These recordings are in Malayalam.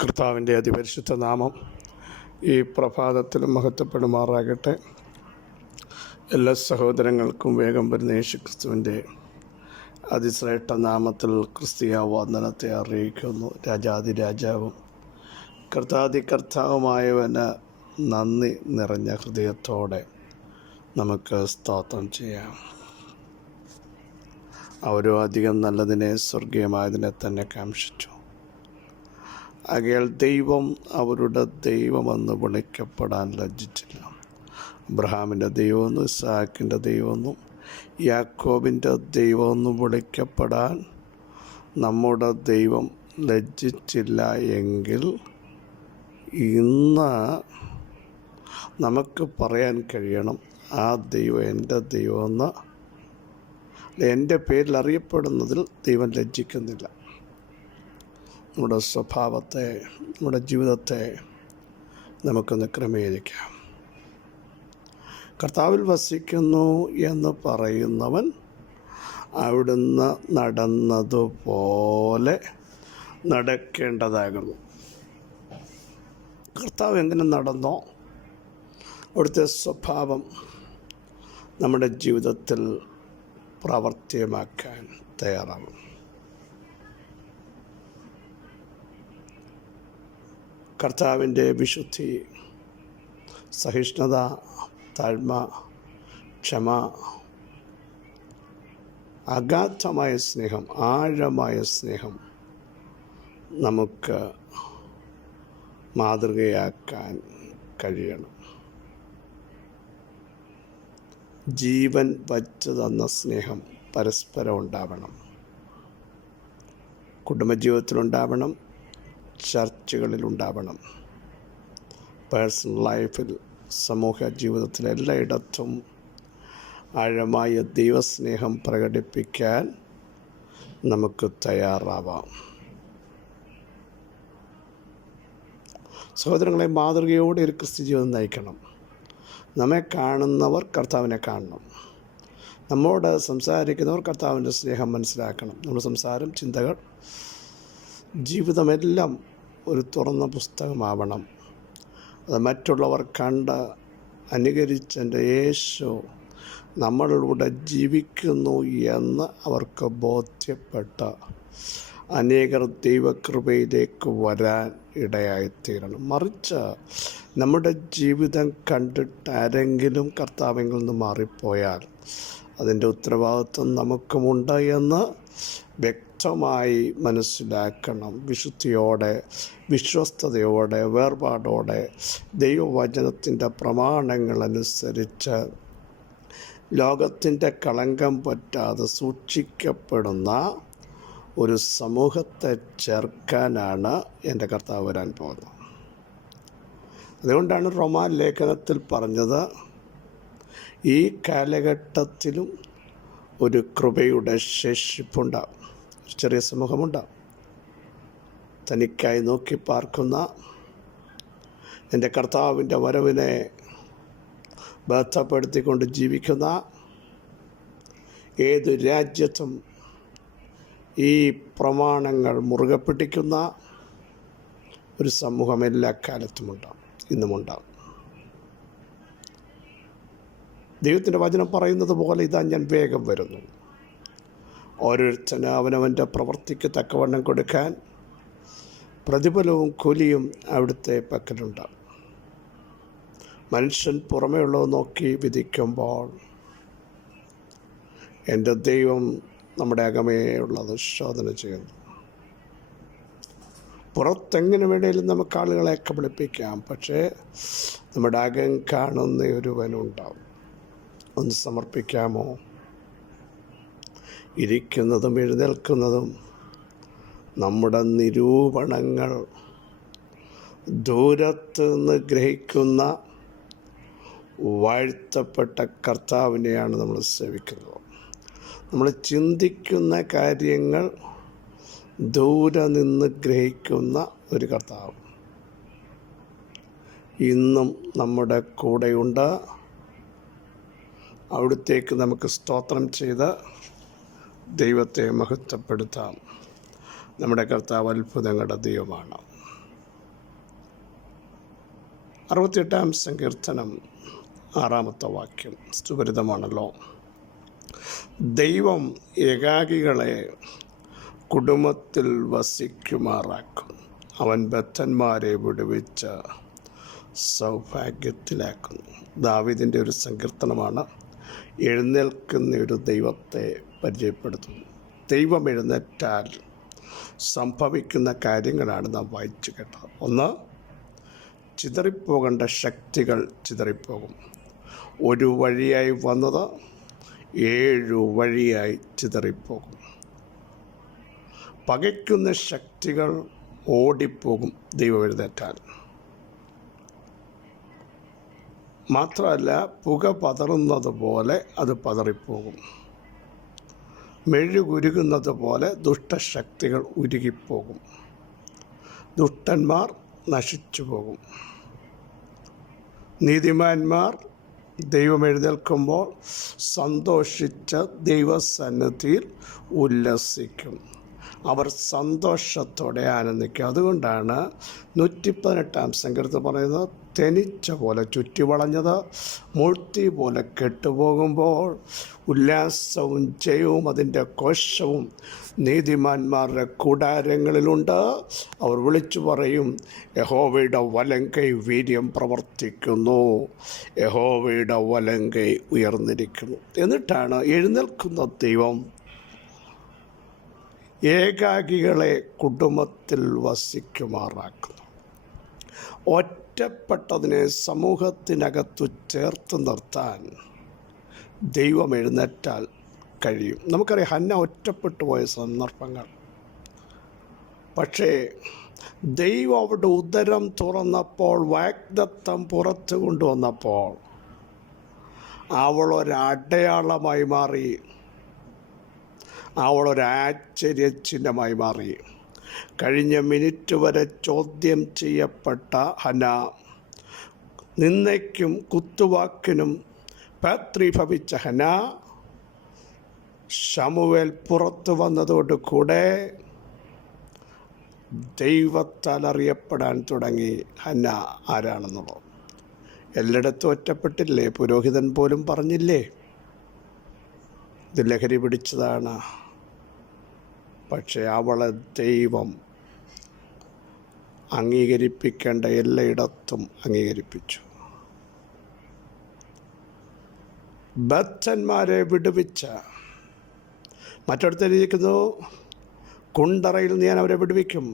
കർത്താവിൻ്റെ അതിപരിശുദ്ധ നാമം ഈ പ്രഭാതത്തിലും മഹത്വപ്പെടുമാറാകട്ടെ. എല്ലാ സഹോദരങ്ങൾക്കും വേഗം വരുന്ന യേശുക്രിസ്തുവിൻ്റെ അതിശ്രേഷ്ഠ നാമത്തിൽ ക്രിസ്തീയ വന്ദനത്തെ അറിയിക്കുന്നു. രാജാതിരാജാവും കർത്താവുമായവന് നന്ദി നിറഞ്ഞ ഹൃദയത്തോടെ നമുക്ക് സ്തോത്രം ചെയ്യാം. അവരോ അധികം നല്ലതിനെ സ്വർഗീയമായതിനെ തന്നെ കാംക്ഷിച്ചു. ആകയാൽ ദൈവം അവരുടെ ദൈവമെന്ന് വിളിക്കപ്പെടാൻ ലജ്ജിച്ചില്ല. അബ്രഹാമിൻ്റെ ദൈവമെന്നും ഇസ്ഹാക്കിൻ്റെ ദൈവമെന്നും യാക്കോബിൻ്റെ ദൈവമെന്നും വിളിക്കപ്പെടാൻ നമ്മുടെ ദൈവം ലജ്ജിച്ചില്ല എങ്കിൽ ഇന്ന് നമുക്ക് പറയാൻ കഴിയണം, ആ ദൈവം എൻ്റെ ദൈവമെന്ന് എൻ്റെ പേരിൽ അറിയപ്പെടുന്നതിൽ ദൈവം ലജ്ജിക്കുന്നില്ല. നമ്മുടെ സ്വഭാവത്തെ, നമ്മുടെ ജീവിതത്തെ നമുക്കൊന്ന് ക്രമീകരിക്കാം. കർത്താവിൽ വസിക്കുന്നു എന്ന് പറയുന്നവൻ അവിടുന്ന് നടന്നതുപോലെ നടക്കേണ്ടതാകുന്നു. കർത്താവ് എങ്ങനെ നടന്നോ അവിടുത്തെ സ്വഭാവം നമ്മുടെ ജീവിതത്തിൽ പ്രാവർത്തികമാക്കാൻ തയ്യാറാകും. കർത്താവിൻ്റെ വിശുദ്ധി, സഹിഷ്ണുത, താഴ്മ, ക്ഷമ, അഗാധമായ സ്നേഹം, ആഴമായ സ്നേഹം നമുക്ക് മാതൃകയാക്കാൻ കഴിയണം. ജീവൻ വച്ചു തന്ന സ്നേഹം പരസ്പരം ഉണ്ടാവണം. കുടുംബജീവിതത്തിലുണ്ടാവണം, ചർച്ചകളിലുണ്ടാവണം, പേഴ്സണൽ ലൈഫിൽ, സമൂഹ ജീവിതത്തിൽ, എല്ലായിടത്തും ആഴമായ ദൈവസ്നേഹം പ്രകടിപ്പിക്കാൻ നമുക്ക് തയ്യാറാവാം. സഹോദരങ്ങളെ, മാതൃകയോടെ ഒരു ക്രിസ്ത്യ ജീവിതം നയിക്കണം. നമ്മെ കാണുന്നവർ കർത്താവിനെ കാണണം. നമ്മോട് സംസാരിക്കുന്നവർ കർത്താവിൻ്റെ സ്നേഹം മനസ്സിലാക്കണം. നമ്മുടെ സംസാരം, ചിന്തകൾ, ജീവിതമെല്ലാം ഒരു തുറന്ന പുസ്തകമാവണം. അത് മറ്റുള്ളവർ കണ്ട് അനുകരിച്ചെൻ്റെ യേശു നമ്മളിലൂടെ ജീവിക്കുന്നു എന്ന് അവർക്ക് ബോധ്യപ്പെട്ട് അനേകർ ദൈവകൃപയിലേക്ക് വരാൻ ഇടയായിത്തീരണം. മറിച്ച് നമ്മുടെ ജീവിതം കണ്ടിട്ട് ആരെങ്കിലും കർത്താവിൽ നിന്ന് മാറിപ്പോയാൽ അതിൻ്റെ ഉത്തരവാദിത്വം നമുക്കുമുണ്ട് എന്ന് വ്യക്തമായി മനസ്സിലാക്കണം. വിശുദ്ധിയോടെ, വിശ്വസ്തയോടെ, വേർപാടോടെ ദൈവവചനത്തിൻ്റെ പ്രമാണങ്ങളനുസരിച്ച് ലോകത്തിൻ്റെ കളങ്കം പറ്റാതെ സൂക്ഷിക്കപ്പെടുന്ന ഒരു സമൂഹത്തെ ചേർക്കാനാണ് എൻ്റെ കർത്താവ് വരാൻ പോകുന്നത്. അതുകൊണ്ടാണ് റോമാലേഖനത്തിൽ പറഞ്ഞത്, ഈ കാലഘട്ടത്തിലും ഒരു കൃപയുടെ ശേഷിപ്പുണ്ടാവും. ചെറിയ സമൂഹമുണ്ടാവും. തനിക്കായി നോക്കി പാർക്കുന്ന, എൻ്റെ കർത്താവിൻ്റെ വരവിനെ ബന്ധപ്പെടുത്തിക്കൊണ്ട് ജീവിക്കുന്ന ഏതു രാജ്യത്തും ഈ പ്രമാണങ്ങൾ മുറുകെ പിടിക്കുന്ന ഒരു സമൂഹം എല്ലാ കാലത്തുമുണ്ടാവും, ഇന്നുമുണ്ടാവും. ദൈവത്തിൻ്റെ വചനം പറയുന്നത് പോലെ, ഇതാ ഞാൻ വേഗം വരുന്നു. ഓരോരുത്തന് അവനവൻ്റെ പ്രവൃത്തിക്ക് തക്കവണ്ണം കൊടുക്കാൻ പ്രതിഫലവും കൂലിയും അവിടുത്തെ പക്കലുണ്ടാകും. മനുഷ്യൻ പുറമേ ഉള്ളത് നോക്കി വിധിക്കുമ്പോൾ എൻ്റെ ദൈവം നമ്മുടെ അകമേയുള്ളത് ശോധന ചെയ്യുന്നു. പുറത്തെങ്ങനെ വേണേലും നമുക്ക് ആളുകളെ കബളിപ്പിക്കാം, പക്ഷേ നമ്മുടെ അകം കാണുന്ന ഒരുവനുണ്ടാവും. ഒന്ന് സമർപ്പിക്കാമോ? ഇരിക്കുന്നതും എഴുന്നേൽക്കുന്നതും നമ്മുടെ നിരൂപണങ്ങൾ ദൂരത്ത് നിന്ന് ഗ്രഹിക്കുന്ന വാഴ്ത്തപ്പെട്ട കർത്താവിനെയാണ് നമ്മൾ സേവിക്കുന്നത്. നമ്മൾ ചിന്തിക്കുന്ന കാര്യങ്ങൾ ദൂരെ നിന്ന് ഗ്രഹിക്കുന്ന ഒരു കർത്താവ് ഇന്നും നമ്മുടെ കൂടെയുണ്ട്. അവിടുത്തേക്ക് നമുക്ക് സ്തോത്രം ചെയ്ത് ദൈവത്തെ മഹത്വപ്പെടുത്താം. നമ്മുടെ കർത്താവ് അത്ഭുതങ്ങളുടെ ദൈവമാണ്. 68-ാം സങ്കീർത്തനം 6-ാമത്തെ വാക്യം സുപരിതമാണല്ലോ. ദൈവം ഏകാകികളെ കുടുംബത്തിൽ വസിക്കുമാറാക്കും. അവൻ ബദ്ധന്മാരെ വിടുവിച്ച് സൗഭാഗ്യത്തിലാക്കുന്നു. ദാവീദിൻ്റെ ഒരു സങ്കീർത്തനമാണ്. എഴുന്നേൽക്കുന്ന ഒരു ദൈവത്തെ പരിചയപ്പെടുത്തുന്നു. ദൈവം എഴുന്നേറ്റാൽ സംഭവിക്കുന്ന കാര്യങ്ങളാണ് നാം വായിച്ചു കേട്ടത്. ഒന്ന്, ചിതറിപ്പോകേണ്ട ശക്തികൾ ചിതറിപ്പോകും. ഒരു വഴിയായി വന്നത് 7 വഴിയായി ചിതറിപ്പോകും. പകയ്ക്കുന്ന ശക്തികൾ ഓടിപ്പോകും ദൈവം എഴുന്നേറ്റാൽ. മാത്രമല്ല, പുക പതറുന്നത് പോലെ അത് പതറിപ്പോകും. മെഴുകുരുകുന്നത് പോലെ ദുഷ്ടശക്തികൾ ഉരുകിപ്പോകും. ദുഷ്ടന്മാർ നശിച്ചു പോകും. നീതിമാന്മാർ ദൈവം എഴുന്നേൽക്കുമ്പോൾ സന്തോഷിച്ച് ദൈവസന്നിധിയിൽ ഉല്ലസിക്കും. അവർ സന്തോഷത്തോടെ ആനന്ദിക്കും. അതുകൊണ്ടാണ് 118-ാം സങ്കീർത്തനം പറയുന്നത്, തെനിച്ച പോലെ ചുറ്റി വളഞ്ഞത് മുഴ്ത്തി പോലെ കെട്ടുപോകുമ്പോൾ ഉല്ലാസവും ജയവും അതിൻ്റെ കോശവും നീതിമാന്മാരുടെ കൂടാരങ്ങളിലുണ്ട്. അവർ വിളിച്ചു പറയും, യഹോവയുടെ വലങ്കൈ വീര്യം പ്രവർത്തിക്കുന്നു, യഹോവയുടെ വലങ്കൈ ഉയർന്നിരിക്കുന്നു. എന്നിട്ടാണ് എഴുന്നേൽക്കുന്ന ദൈവം ഏകാകികളെ കുടുംബത്തിൽ വസിക്കുമാറാക്കുന്നു. ഒറ്റപ്പെട്ടതിനെ സമൂഹത്തിനകത്തു ചേർത്ത് നിർത്താൻ ദൈവം എഴുന്നേറ്റാൽ കഴിയും. നമുക്കറിയാം ഹന്ന ഒറ്റപ്പെട്ടു പോയ സന്ദർഭങ്ങൾ. പക്ഷേ ദൈവം അവിടെ ഉദരം തുറന്നപ്പോൾ, വാഗ്ദത്തം പുറത്തു കൊണ്ടുവന്നപ്പോൾ അവളൊരടയാളമായി മാറി. അവളൊരാശ്ചര്യചിഹ്നമായി മാറി. കഴിഞ്ഞ മിനിറ്റ് വരെ ചോദ്യം ചെയ്യപ്പെട്ട ഹന്ന, നിന്ദയ്ക്കും കുത്തുവാക്കിനും പാത്രീഭവിച്ച ഹന്ന, ശമൂവേൽ പുറത്തു വന്നതോടുകൂടെ ദൈവത്താൽ അറിയപ്പെടാൻ തുടങ്ങി ഹന്ന ആരാണെന്നുള്ളത്. എല്ലായിടത്തും ഒറ്റപ്പെട്ടില്ലേ? പുരോഹിതൻ പോലും പറഞ്ഞില്ലേ ഇത് ലഹരി പിടിച്ചതാണ്. പക്ഷെ അവളെ ദൈവം അംഗീകരിപ്പിക്കേണ്ട എല്ലായിടത്തും അംഗീകരിപ്പിച്ചു. ബദ്ധന്മാരെ വിടുവിച്ച, മറ്റിടത്തിരിക്കുന്നു, കുണ്ടറയിൽ ഞാൻ അവരെ വിടുവിക്കും.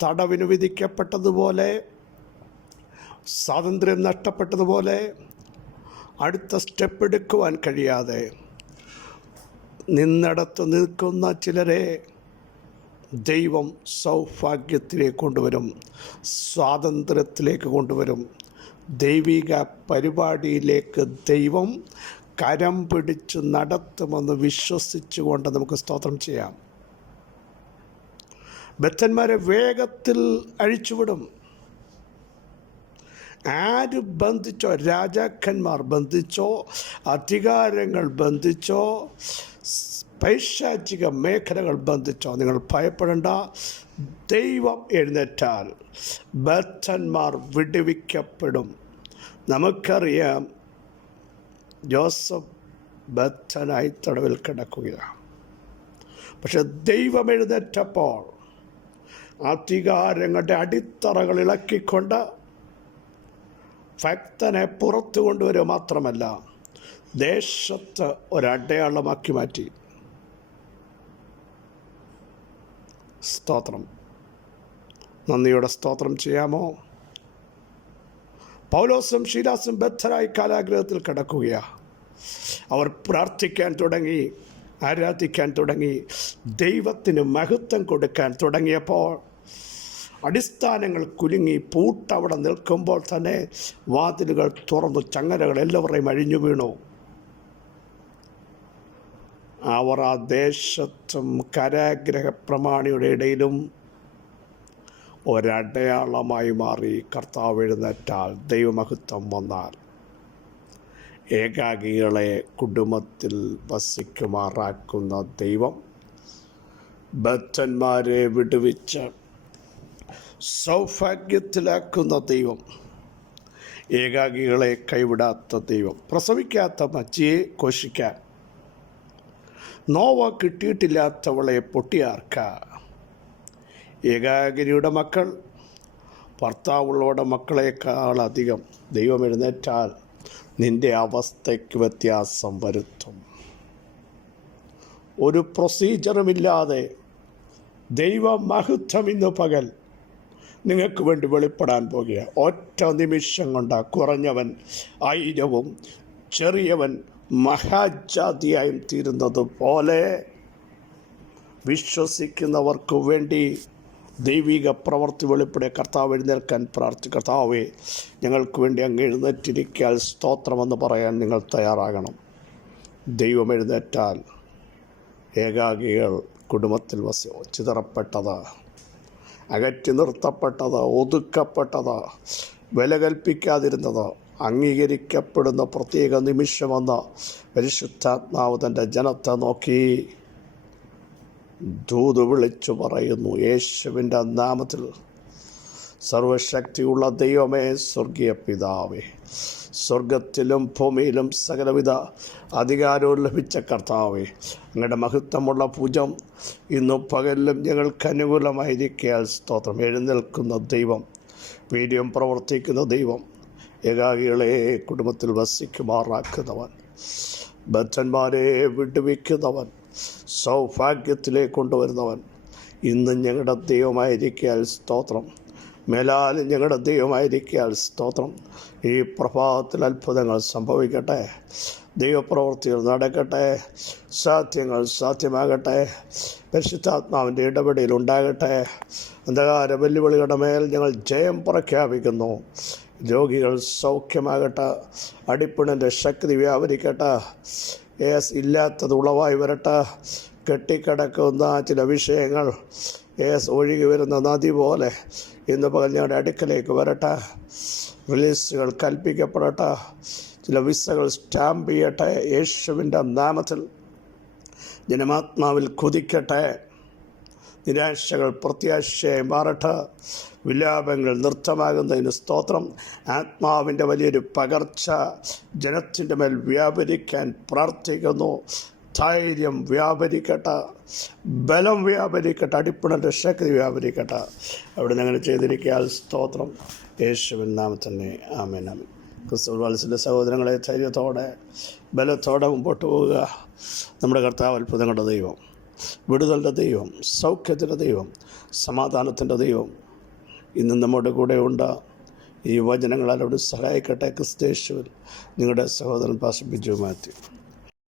തടവിന് വിധിക്കപ്പെട്ടതുപോലെ, സ്വാതന്ത്ര്യം നഷ്ടപ്പെട്ടതുപോലെ, അടുത്ത സ്റ്റെപ്പ് എടുക്കുവാൻ കഴിയാതെ നിന്നിടത്ത് നിൽക്കുന്ന ചിലരെ ദൈവം സൗഭാഗ്യത്തിലേക്ക് കൊണ്ടുവരും, സ്വാതന്ത്ര്യത്തിലേക്ക് കൊണ്ടുവരും. ദൈവിക പരിപാടിയിലേക്ക് ദൈവം കരം പിടിച്ച് നടത്തുമെന്ന് വിശ്വസിച്ചുകൊണ്ട് നമുക്ക് സ്തോത്രം ചെയ്യാം. ബദ്ധന്മാരെ വേഗത്തിൽ അഴിച്ചുവിടും. ആര് ബന്ധിച്ചോ, രാജാക്കന്മാർ ബന്ധിച്ചോ, അധികാരങ്ങൾ ബന്ധിച്ചോ, പൈശാചിക മേഖലകൾ ബന്ധിച്ചോ, നിങ്ങൾ ഭയപ്പെടേണ്ട. ദൈവം എഴുന്നേറ്റാൽ ബദ്ധന്മാർ വിടുവിക്കപ്പെടും. നമുക്കറിയാം, ജോസഫ് ബദ്ധനായി തടവിൽ കിടക്കുകയാണ്. പക്ഷെ ദൈവം എഴുന്നേറ്റപ്പോൾ അധികാരങ്ങളുടെ അടിത്തറകൾ ഇളക്കിക്കൊണ്ട് ഭക്തനെ പുറത്തു കൊണ്ടുവരിക മാത്രമല്ല, ദേശത്ത് ഒരടയാളമാക്കി മാറ്റി. സ്തോത്രം. നന്ദിയോടെ സ്തോത്രം ചെയ്യാമോ? പൗലോസും ശീലാസും ബദ്ധരായി കാരാഗൃഹത്തിൽ കിടക്കുകയാണ്. അവർ പ്രാർത്ഥിക്കാൻ തുടങ്ങി, ആരാധിക്കാൻ തുടങ്ങി, ദൈവത്തിന് മഹത്വം കൊടുക്കാൻ തുടങ്ങിയപ്പോൾ അടിസ്ഥാനങ്ങൾ കുലുങ്ങി. പൂട്ടവിടെ നിൽക്കുമ്പോൾ തന്നെ വാതിലുകൾ തുറന്നു, ചങ്ങലകൾ എല്ലാവരെയും അഴിഞ്ഞു വീണു. അവർ ആ ദേശത്തും കാരാഗൃഹ പ്രമാണിയുടെ ഇടയിലും ഒരടയാളമായി മാറി. കർത്താവ് എഴുന്നേറ്റാൽ, ദൈവമഹത്വം വന്നാൽ, ഏകാകികളെ കുടുംബത്തിൽ വസിക്കുമാറാക്കുന്ന ദൈവം ബദ്ധന്മാരെ വിടുവിച്ച് സൗഭാഗ്യത്തിലാക്കുന്ന ദൈവം ഏകാകികളെ കൈവിടാത്ത ദൈവം, പ്രസവിക്കാത്ത മച്ചിയെ ഘോഷിക്കാൻ, നോവ കിട്ടിയിട്ടില്ലാത്തവളെ പൊട്ടിയാർക്ക. ഏകാഗിരിയുടെ മക്കൾ ഭർത്താവുള്ളവരുടെ മക്കളെക്കാളധികം ദൈവം എഴുന്നേറ്റാൽ നിൻ്റെ അവസ്ഥയ്ക്ക് വ്യത്യാസം വരുത്തും. ഒരു പ്രൊസീജറുമില്ലാതെ ദൈവമഹത്വം ഇന്ന് പകൽ നിങ്ങൾക്ക് വേണ്ടി വെളിപ്പെടാൻ പോകുക. ഒറ്റ നിമിഷം കൊണ്ട് കുറഞ്ഞവൻ ആയിരവും ചെറിയവൻ മഹാജാതിയായും തീരുന്നത് പോലെ വിശ്വസിക്കുന്നവർക്ക് വേണ്ടി ദൈവിക പ്രവൃത്തി വെളിപ്പെടെ കർത്താവ് എഴുന്നേൽക്കാൻ കർത്താവേ, ഞങ്ങൾക്ക് വേണ്ടി അങ്ങ് എഴുന്നേറ്റിരിക്കാൻ സ്തോത്രമെന്ന് പറയാൻ നിങ്ങൾ തയ്യാറാകണം. ദൈവം എഴുന്നേറ്റാൽ ഏകാകികൾ കുടുംബത്തിൽ ചിതറപ്പെട്ടത്, അകറ്റി നിർത്തപ്പെട്ടത്, ഒതുക്കപ്പെട്ടത്, വില കൽപ്പിക്കാതിരുന്നത് അംഗീകരിക്കപ്പെടുന്ന പ്രത്യേക നിമിഷമെന്ന് പരിശുദ്ധാത്മാവ് തൻ്റെ ജനത്തെ നോക്കി ദൂത് വിളിച്ചു പറയുന്നു. യേശുവിൻ്റെ നാമത്തിൽ സർവശക്തിയുള്ള ദൈവമേ, സ്വർഗീയ പിതാവേ, സ്വർഗത്തിലും ഭൂമിയിലും സകലവിധ അധികാരവും ലഭിച്ച കർത്താവേ, അങ്ങയുടെ മഹത്വമുള്ള പൂജം ഇന്നും പകലിലും ഞങ്ങൾക്ക് അനുകൂലമായിരിക്കാൻ സ്തോത്രം. എഴുന്നേൽക്കുന്ന ദൈവം, വീര്യം പ്രവർത്തിക്കുന്ന ദൈവം, ഏകാകികളെ കുടുംബത്തിൽ വസിക്കുമാറാക്കുന്നവൻ, ബദ്ധന്മാരെ വിടുവിക്കുന്നവൻ, സൗഭാഗ്യത്തിലേക്ക് കൊണ്ടുവരുന്നവൻ, ഇന്ന് ഞങ്ങളുടെ ദൈവമായിരിക്കാൻ സ്തോത്രം. മേലാലും ഞങ്ങളുടെ ദൈവമായിരിക്കാൻ സ്തോത്രം. ഈ പ്രഭാതത്തിൽ അത്ഭുതങ്ങൾ സംഭവിക്കട്ടെ, ദൈവപ്രവൃത്തികൾ നടക്കട്ടെ, സാധ്യങ്ങൾ സാധ്യമാകട്ടെ, പരിശുദ്ധാത്മാവിൻ്റെ ഇടപെടൽ ഉണ്ടാകട്ടെ. അന്ധകാര വെല്ലുവിളികളുടെ മേൽ ഞങ്ങൾ ജയം പ്രഖ്യാപിക്കുന്നു. രോഗികൾ സൗഖ്യമാകട്ടെ, അടിപ്പിണൻ്റെ ശക്തി വ്യാപരിക്കട്ടെ, ഇല്ലാത്തത് ഉളവായി വരട്ടെ, കെട്ടിക്കിടക്കുന്ന ചില വിഷയങ്ങൾ ഒഴുകി വരുന്ന നദി പോലെ ഇന്ന് പകൽ ഞങ്ങളുടെ അടുക്കലേക്ക് വരട്ടെ. റിലീസുകൾ കൽപ്പിക്കപ്പെടട്ടെ, ചില വിസകൾ സ്റ്റാമ്പ് ചെയ്യട്ടെ. യേശുവിൻ്റെ നാമത്തിൽ ജനമാത്മാവിൽ കുതിക്കട്ടെ. നിരാശകൾ പ്രത്യാശയായി മാറട്ടെ. വിലാപങ്ങൾ നൃത്തമാകുന്നതിന് സ്തോത്രം. ആത്മാവിൻ്റെ വലിയൊരു പകർച്ച ജനത്തിൻ്റെ മേൽ വ്യാപരിക്കാൻ പ്രാർത്ഥിക്കുന്നു. ധൈര്യം വ്യാപരിക്കട്ടെ, ബലം വ്യാപരിക്കട്ടെ, അടിപ്പിണൻ്റെ ശക്തി വ്യാപരിക്കട്ടെ. അവിടെ നിന്ന് അങ്ങനെ ചെയ്തിരിക്കാൻ സ്തോത്രം. യേശുവിൻ നാമത്തന്നെ ആമേൻ. ആമേൻ. ക്രിസ്തു വത്സല സഹോദരങ്ങളെ, ധൈര്യത്തോടെ ബലത്തോടെ മുമ്പോട്ട് പോവുക. നമ്മുടെ കർത്താവ് അത്ഭുതങ്ങളുടെ ദൈവം, വിടുതലിൻ്റെ ദൈവം, സൗഖ്യത്തിൻ്റെ ദൈവം, സമാധാനത്തിൻ്റെ ദൈവം ഇന്നും നമ്മുടെ കൂടെ ഉണ്ട്. ഈ വചനങ്ങളോട് സഹായിക്കട്ടെ. ക്രിസ്തേശുവിൽ നിങ്ങളുടെ സഹോദരൻ പാസ്റ്റർ ബിജു മാത്യു.